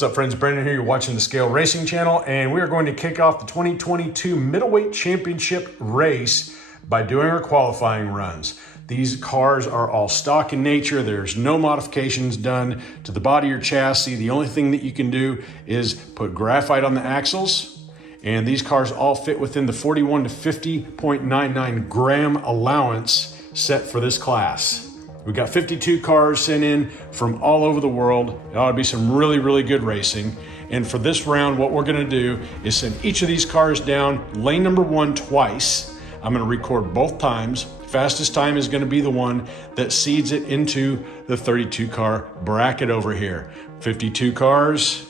What's up, friends? Brandon here. You're watching the Scale Racing channel, and we are going to kick off the 2022 Middleweight Championship race by doing our qualifying runs. These cars are all stock in nature. There's no modifications done to the body or chassis. The only thing that you can do is put graphite on the axles, and these cars all fit within the 41 to 50.99 gram allowance set for this class. We've got 52 cars sent in from all over the world. It ought to be some really, really good racing. And for this round, what we're gonna do is send each of these cars down lane number 1 twice. I'm gonna record both times. Fastest time is gonna be the one that seeds it into the 32 car bracket over here. 52 cars,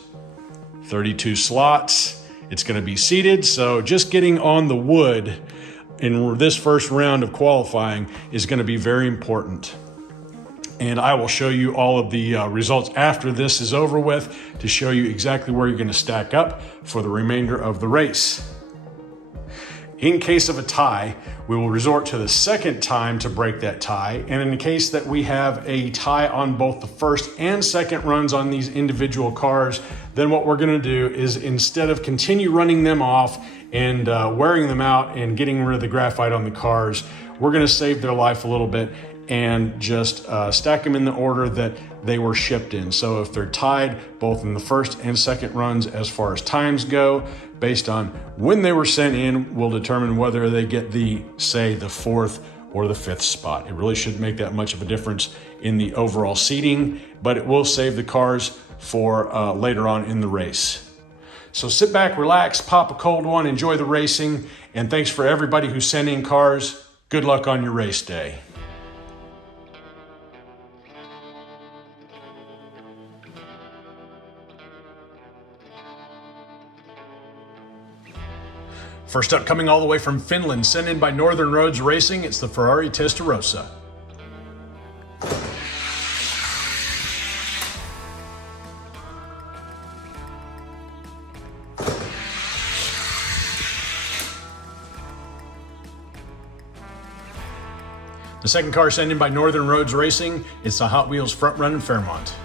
32 slots. It's gonna be seated, so just getting on the wood in this first round of qualifying is gonna be very important. And I will show you all of the results after this is over with to show you exactly where you're going to stack up for the remainder of the race. In case of a tie, we will resort to the second time to break that tie. And in the case that we have a tie on both the first and second runs on these individual cars, then what we're going to do is, instead of continue running them off and wearing them out and getting rid of the graphite on the cars, we're going to save their life a little bit and just stack them in the order that they were shipped in. So if they're tied both in the first and second runs as far as times go, based on when they were sent in, will determine whether they get the, say, the 4th or the 5th spot. It really shouldn't make that much of a difference in the overall seating, but it will save the cars for later on in the race. So sit back, relax, pop a cold one, enjoy the racing, and thanks for everybody who sent in cars. Good luck on your race day. First up, coming all the way from Finland, sent in by Northern Roads Racing, it's the Ferrari Testarossa. The second car sent in by Northern Roads Racing, it's the Hot Wheels Front Running Fairmont.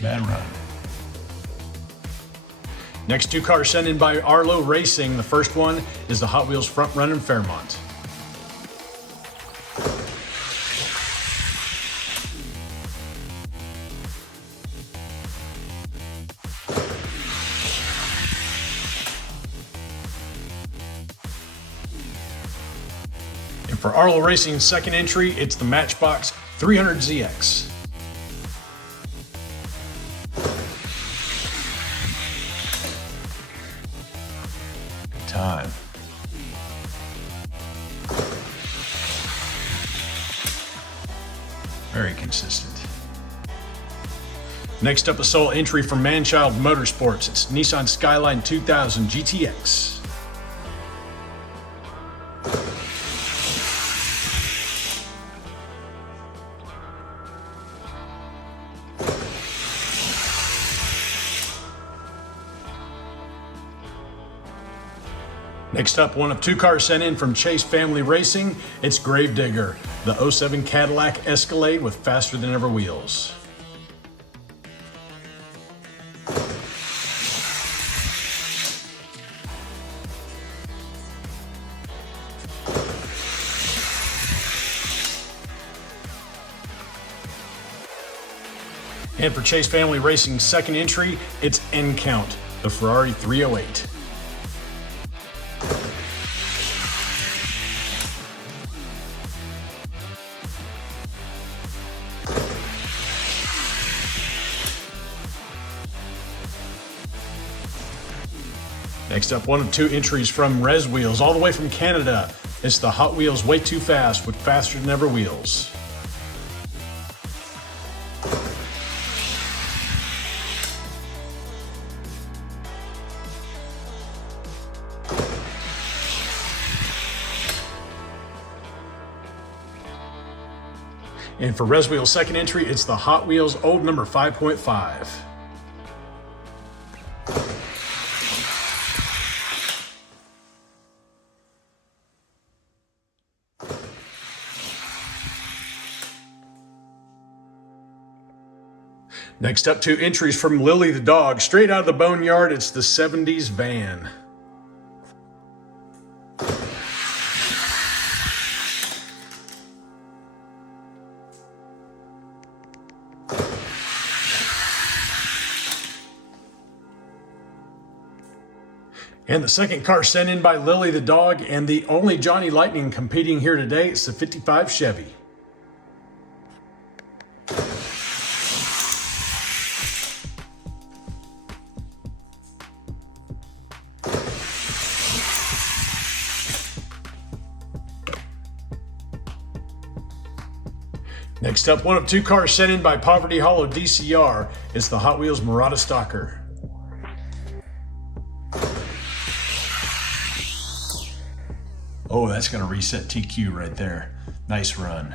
Bad run. Next two cars sent in by Arlo Racing. The first one is the Hot Wheels Front Running Fairmont. And for Arlo Racing's second entry, it's the Matchbox 300ZX. Time. Very consistent. Next up, a sole entry from Manchild Motorsports. It's Nissan Skyline 2000 GTX. Next up, one of two cars sent in from Chase Family Racing. It's Gravedigger, the 07 Cadillac Escalade with faster than ever wheels. And for Chase Family Racing's second entry, it's N-Count, the Ferrari 308. Next up, one of two entries from Res Wheels, all the way from Canada. It's the Hot Wheels Way Too Fast with faster than ever wheels. And for Res Wheels' second entry, it's the Hot Wheels Old Number 5.5. Next up, 2 entries from Lily the dog. Straight out of the boneyard, it's the 70s van. And the second car sent in by Lily the dog, and the only Johnny Lightning competing here today, it's the 55 Chevy. Next up, one of 2 cars sent in by Poverty Hollow DCR. It's the Hot Wheels Murata Stalker. Oh, that's going to reset TQ right there. Nice run.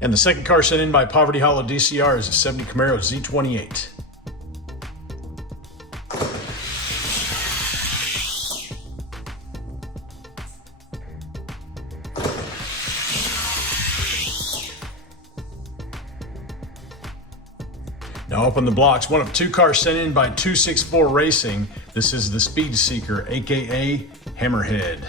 And the second car sent in by Poverty Hollow DCR is a 70 Camaro Z28. Now up on the blocks, one of 2 cars sent in by 264 Racing. This is the Speed Seeker, aka Hammerhead.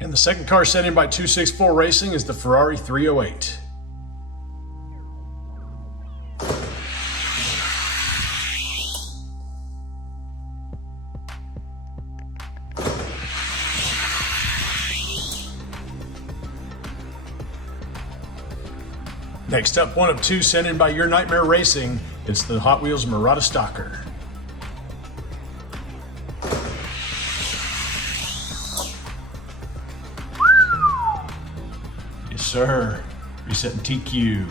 And the second car sent in by 264 Racing is the Ferrari 308. Next up, one of 2 sent in by Your Nightmare Racing. It's the Hot Wheels Murata Stalker. Yes, sir. Resetting TQ.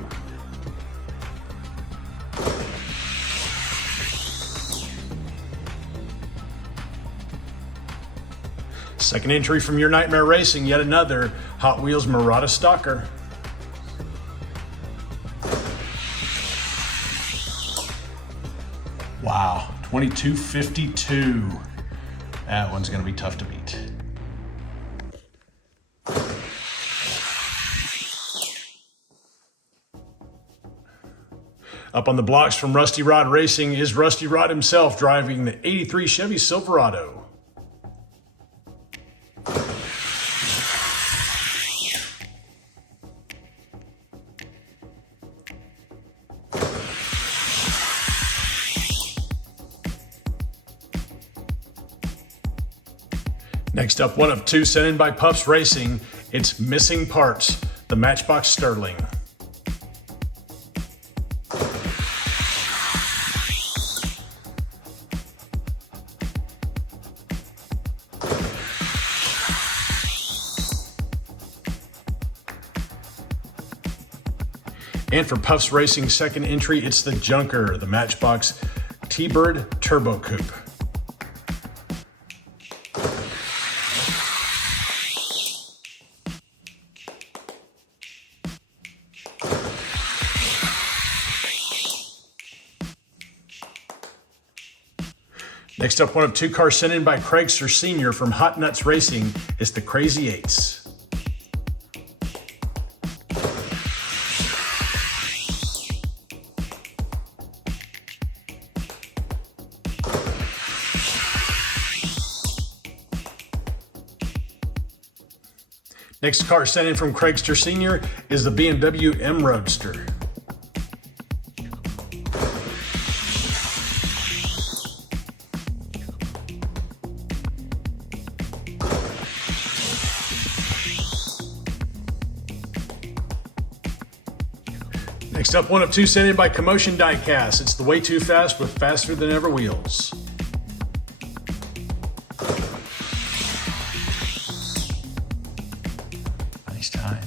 Second entry from Your Nightmare Racing, yet another Hot Wheels Murata Stalker. Wow, 2252. That one's going to be tough to beat. Up on the blocks from Rusty Rod Racing is Rusty Rod himself driving the 83 Chevy Silverado. Next up, one of 2 sent in by Puffs Racing. It's Missing Parts, the Matchbox Sterling. And for Puffs Racing's second entry, it's the Junker, the Matchbox T-Bird Turbo Coupe. Next up, one of 2 cars sent in by Craigster Sr. from Hot Nuts Racing is the Crazy Eights. Next car sent in from Craigster Sr. is the BMW M Roadster. Next up, one of 2 sent in by Commotion Diecast. It's the Way Too Fast with Faster Than Ever wheels. Nice time.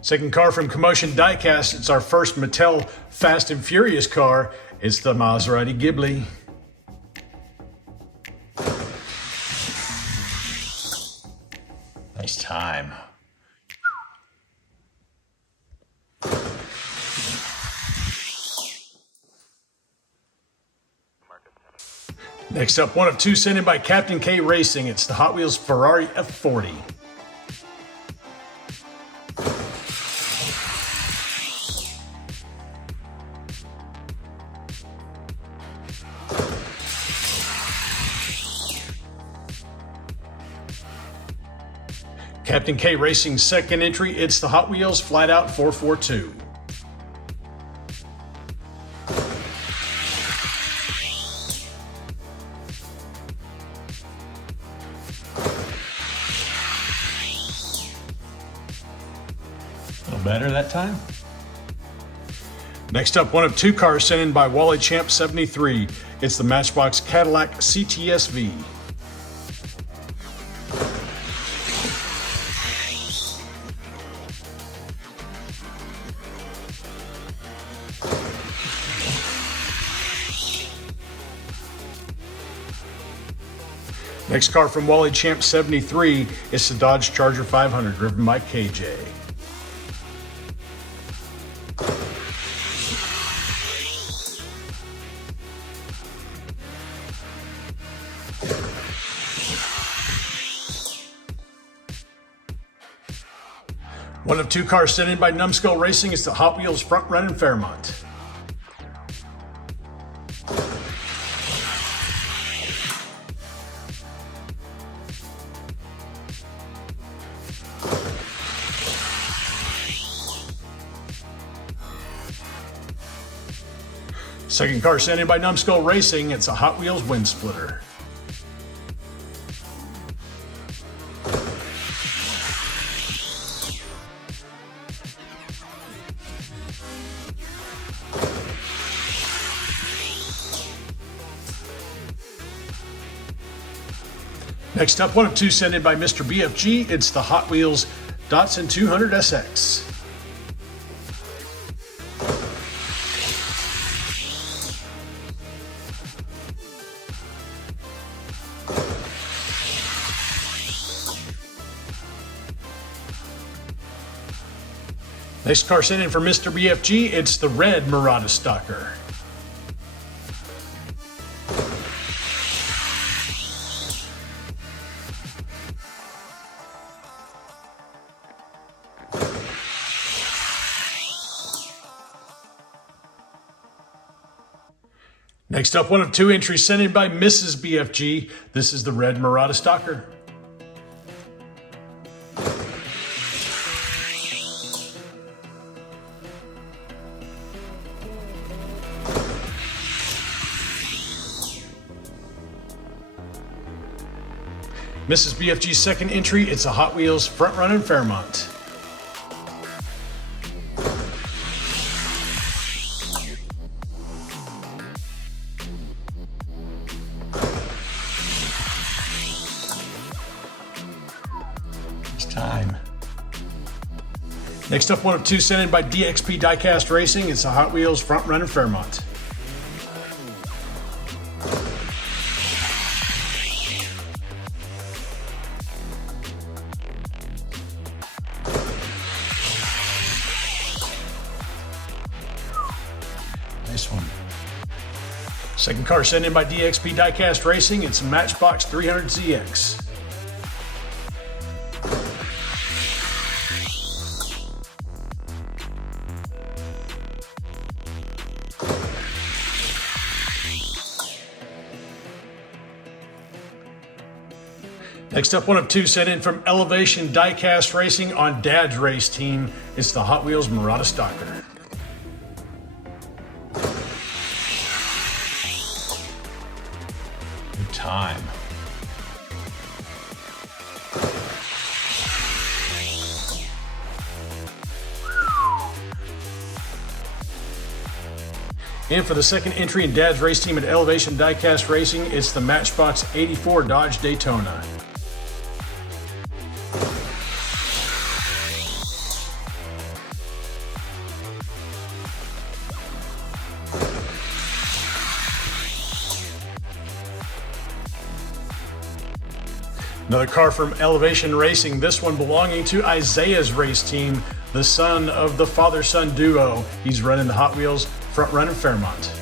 Second car from Commotion Diecast. It's our first Mattel Fast and Furious car. It's the Maserati Ghibli. Nice time. Next up, one of two sent in by Captain K Racing. It's the Hot Wheels Ferrari F40. Captain K Racing's second entry, it's the Hot Wheels Flat Out 442. A little better that time. Next up, one of two cars sent in by Wally Champ 73. It's the Matchbox Cadillac CTSV. Next car from Wally Champ 73 is the Dodge Charger 500, driven by KJ. One of two cars sent in by Numbskull Racing is the Hot Wheels Front Run in Fairmont. Second car sent in by Numbskull Racing, it's a Hot Wheels Wind Splitter. Next up, one of two sent in by Mr. BFG, it's the Hot Wheels Datsun 200 SX. Next car sent in for Mr. BFG, it's the red Murata Stalker. Next up, one of two entries sent in by Mrs. BFG. This is the red Murata Stalker. Mrs. BFG's second entry, it's a Hot Wheels Front Run in Fairmont. It's time. Next up, one of two sent in by DXP Diecast Racing, it's a Hot Wheels Front Run in Fairmont. Nice one. Second car sent in by DXP Diecast Racing, it's a Matchbox 300ZX. Next up, one of two sent in from Elevation Diecast Racing on Dad's race team. It's the Hot Wheels Murata Stalker. Good time. And for the second entry in Dad's race team at Elevation Diecast Racing, it's the Matchbox 84 Dodge Daytona. Another car from Elevation Racing, this one belonging to Isaiah's race team, the son of the father-son duo. He's running the Hot Wheels Front Run in Fairmont.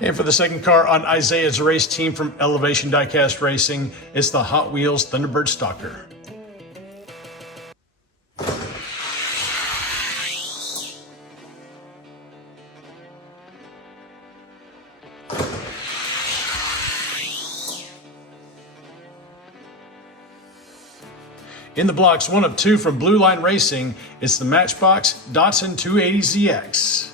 And for the second car on Isaiah's race team from Elevation Diecast Racing, it's the Hot Wheels Thunderbird Stalker. In the blocks, one of two from Blue Line Racing, it's the Matchbox Datsun 280ZX.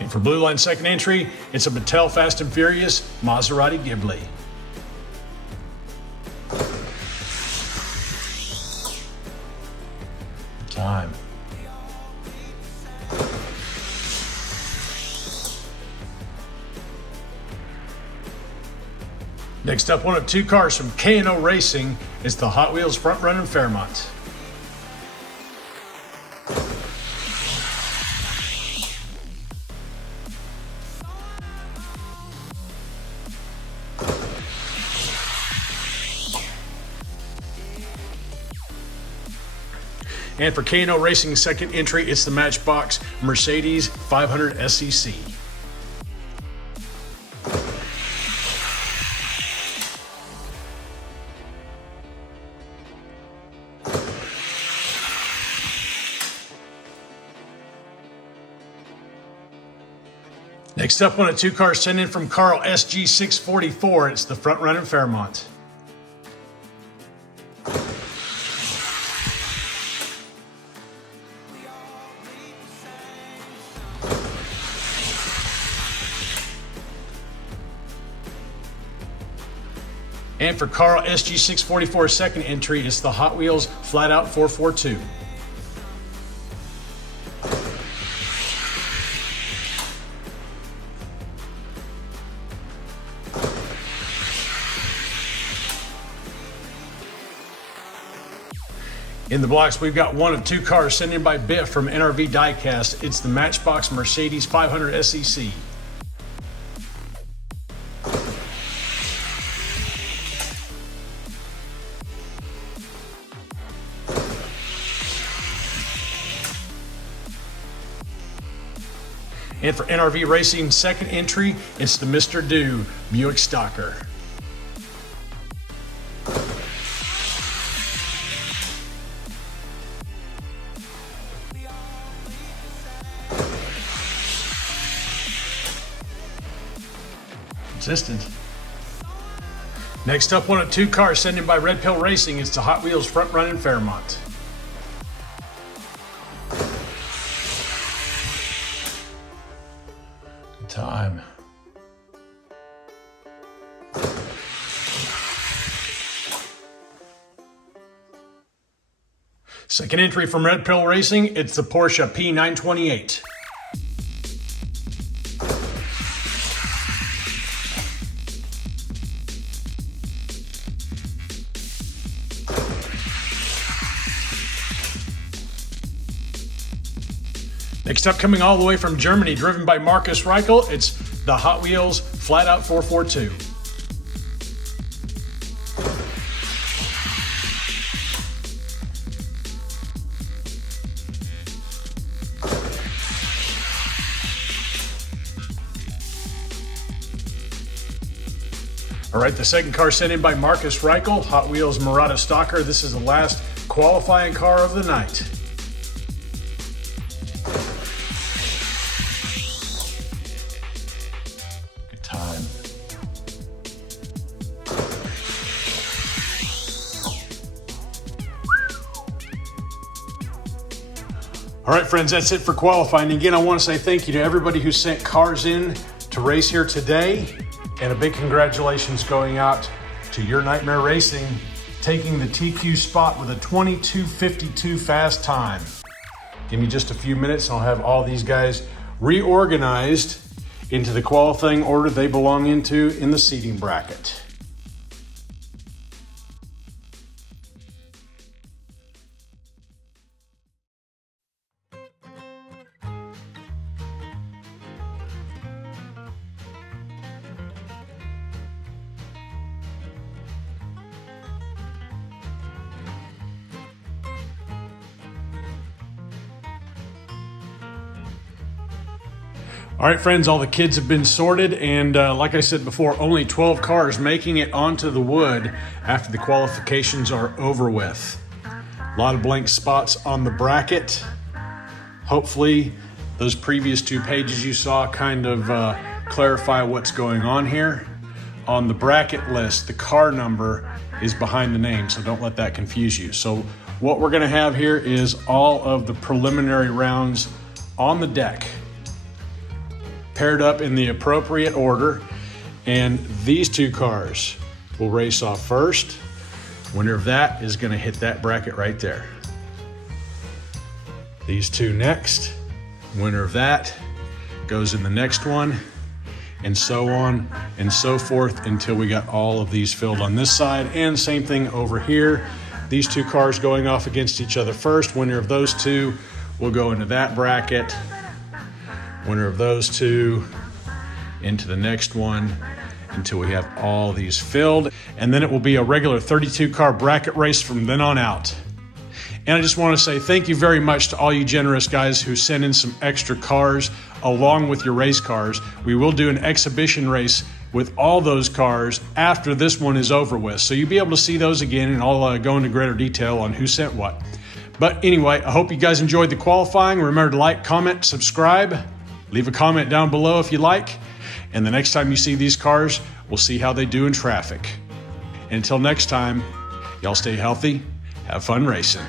And for Blue Line second entry, it's a Mattel Fast and Furious Maserati Ghibli. Time. Next up, one of two cars from K&O Racing is the Hot Wheels Front Run in Fairmont. And for K&O Racing's second entry, it's the Matchbox Mercedes 500 SEC. Next up, one of two cars sent in from Carl SG644. It's the Front Run in Fairmont. And for Carl SG644's second entry, it's the Hot Wheels Flat Out 442. In the blocks, we've got one of two cars sent in by Biff from NRV Diecast. It's the Matchbox Mercedes 500 SEC. And for NRV Racing's second entry, it's the Mr. Do Buick Stalker. Consistent. Next up, one of two cars sent in by Red Pill Racing. It's the Hot Wheels Front Run in Fairmont. Time. Second entry from Red Pill Racing, it's the Porsche P928. Next up, coming all the way from Germany, driven by Marcus Reichel, it's the Hot Wheels Flat Out 442. All right, the second car sent in by Marcus Reichel, Hot Wheels Murata Stalker. This is the last qualifying car of the night. All right, friends, that's it for qualifying. Again, I want to say thank you to everybody who sent cars in to race here today, and a big congratulations going out to Your Nightmare Racing, taking the TQ spot with a 22:52 fast time. Give me just a few minutes and I'll have all these guys reorganized into the qualifying order they belong into in the seating bracket. All right, friends, all the kids have been sorted, and like I said before, only 12 cars making it onto the wood after the qualifications are over with. A lot of blank spots on the bracket. Hopefully, those previous 2 pages you saw kind of clarify what's going on here. On the bracket list, the car number is behind the name, so don't let that confuse you. So what we're gonna have here is all of the preliminary rounds on the deck, paired up in the appropriate order, and these 2 cars will race off first. Winner of that is going to hit that bracket right there. These 2 next. Winner of that goes in the next one, and so on and so forth until we got all of these filled on this side. And same thing over here. These 2 cars going off against each other first. Winner of those 2 will go into that bracket. Winner of those 2 into the next one until we have all these filled. And then it will be a regular 32 car bracket race from then on out. And I just want to say thank you very much to all you generous guys who sent in some extra cars along with your race cars. We will do an exhibition race with all those cars after this one is over with. So you'll be able to see those again, and I'll go into greater detail on who sent what. But anyway, I hope you guys enjoyed the qualifying. Remember to like, comment, subscribe. Leave a comment down below if you like. And the next time you see these cars, we'll see how they do in traffic. And until next time, y'all stay healthy, have fun racing.